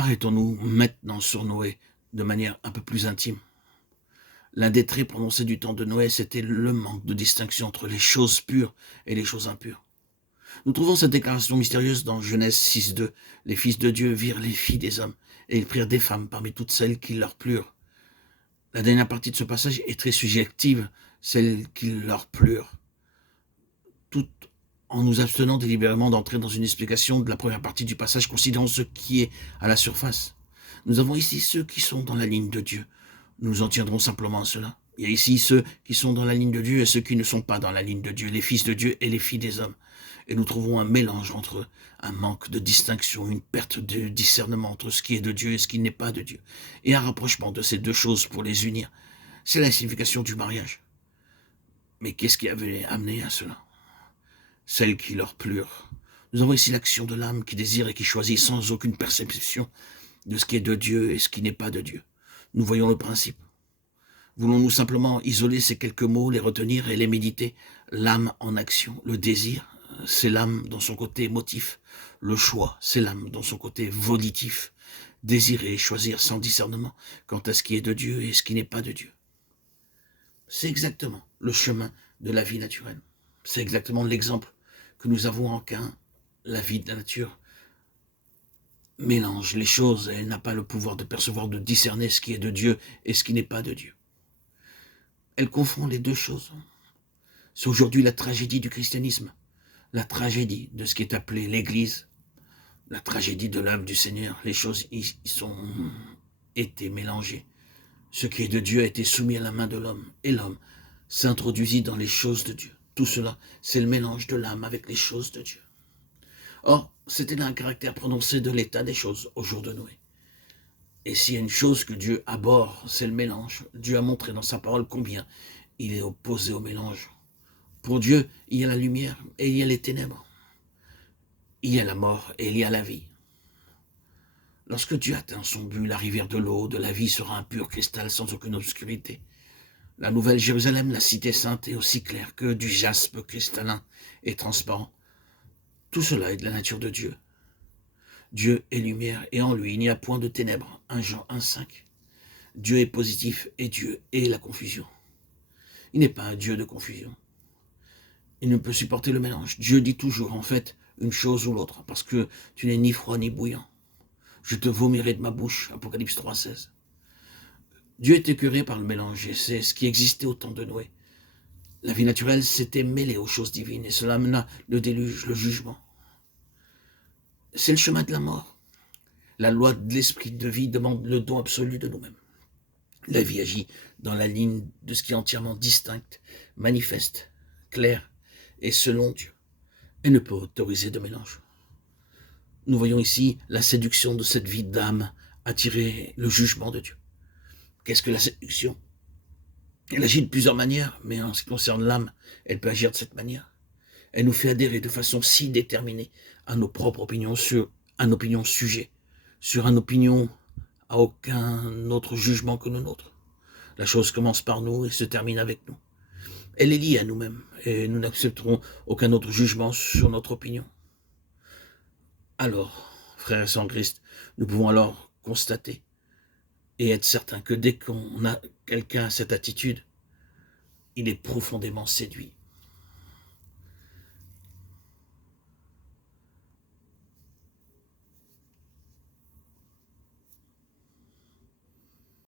Arrêtons-nous maintenant sur Noé de manière un peu plus intime. L'un des traits prononcés du temps de Noé, c'était le manque de distinction entre les choses pures et les choses impures. Nous trouvons cette déclaration mystérieuse dans Genèse 6.2. Les fils de Dieu virent les filles des hommes, et ils prirent des femmes parmi toutes celles qui leur plurent. La dernière partie de ce passage est très subjective, celles qui leur plurent. Tout en nous abstenant délibérément d'entrer dans une explication de la première partie du passage, considérant ce qui est à la surface. Nous avons ici ceux qui sont dans la ligne de Dieu. Nous en tiendrons simplement à cela. Il y a ici ceux qui sont dans la ligne de Dieu et ceux qui ne sont pas dans la ligne de Dieu, les fils de Dieu et les filles des hommes. Et nous trouvons un mélange entre eux, un manque de distinction, une perte de discernement entre ce qui est de Dieu et ce qui n'est pas de Dieu, et un rapprochement de ces deux choses pour les unir. C'est la signification du mariage. Mais qu'est-ce qui avait amené à cela? Celles qui leur plurent. Nous avons ici l'action de l'âme qui désire et qui choisit sans aucune perception de ce qui est de Dieu et ce qui n'est pas de Dieu. Nous voyons le principe. Voulons-nous simplement isoler ces quelques mots, les retenir et les méditer? L'âme en action, le désir, c'est l'âme dans son côté émotif. Le choix, c'est l'âme dans son côté volitif. Désirer et choisir sans discernement quant à ce qui est de Dieu et ce qui n'est pas de Dieu. C'est exactement le chemin de la vie naturelle. C'est exactement l'exemple que nous avons en Caïn. La vie de la nature mélange les choses et elle n'a pas le pouvoir de percevoir, de discerner ce qui est de Dieu et ce qui n'est pas de Dieu. Elle confond les deux choses. C'est aujourd'hui la tragédie du christianisme, la tragédie de ce qui est appelé l'Église, la tragédie de l'œuvre du Seigneur. Les choses y sont été mélangées. Ce qui est de Dieu a été soumis à la main de l'homme et l'homme s'introduisit dans les choses de Dieu. Tout cela, c'est le mélange de l'âme avec les choses de Dieu. Or, c'était là un caractère prononcé de l'état des choses au jour de Noé. Et s'il y a une chose que Dieu abhorre, c'est le mélange. Dieu a montré dans sa parole combien il est opposé au mélange. Pour Dieu, il y a la lumière et il y a les ténèbres. Il y a la mort et il y a la vie. Lorsque Dieu atteint son but, la rivière de l'eau, de la vie sera un pur cristal sans aucune obscurité. La nouvelle Jérusalem, la cité sainte, est aussi claire que du jaspe cristallin et transparent. Tout cela est de la nature de Dieu. Dieu est lumière et en lui il n'y a point de ténèbres. 1 Jean 1,5. Dieu est positif et Dieu est la confusion. Il n'est pas un Dieu de confusion. Il ne peut supporter le mélange. Dieu dit toujours en fait une chose ou l'autre parce que tu n'es ni froid ni bouillant. Je te vomirai de ma bouche. Apocalypse 3,16. Dieu est écœuré par le mélange et c'est ce qui existait au temps de Noé. La vie naturelle s'était mêlée aux choses divines et cela amena le déluge, le jugement. C'est le chemin de la mort. La loi de l'esprit de vie demande le don absolu de nous-mêmes. La vie agit dans la ligne de ce qui est entièrement distinct, manifeste, clair et selon Dieu. Elle ne peut autoriser de mélange. Nous voyons ici la séduction de cette vie d'âme attirer le jugement de Dieu. Qu'est-ce que la séduction? Elle agit de plusieurs manières, mais en ce qui concerne l'âme, elle peut agir de cette manière. Elle nous fait adhérer de façon si déterminée à nos propres opinions sur un opinion sujet, sur un opinion à aucun autre jugement que le nôtre. La chose commence par nous et se termine avec nous. Elle est liée à nous-mêmes et nous n'accepterons aucun autre jugement sur notre opinion. Alors, frères et sœurs en Christ, nous pouvons alors constater et être certains que dès qu'on a quelqu'un à cette attitude, il est profondément séduit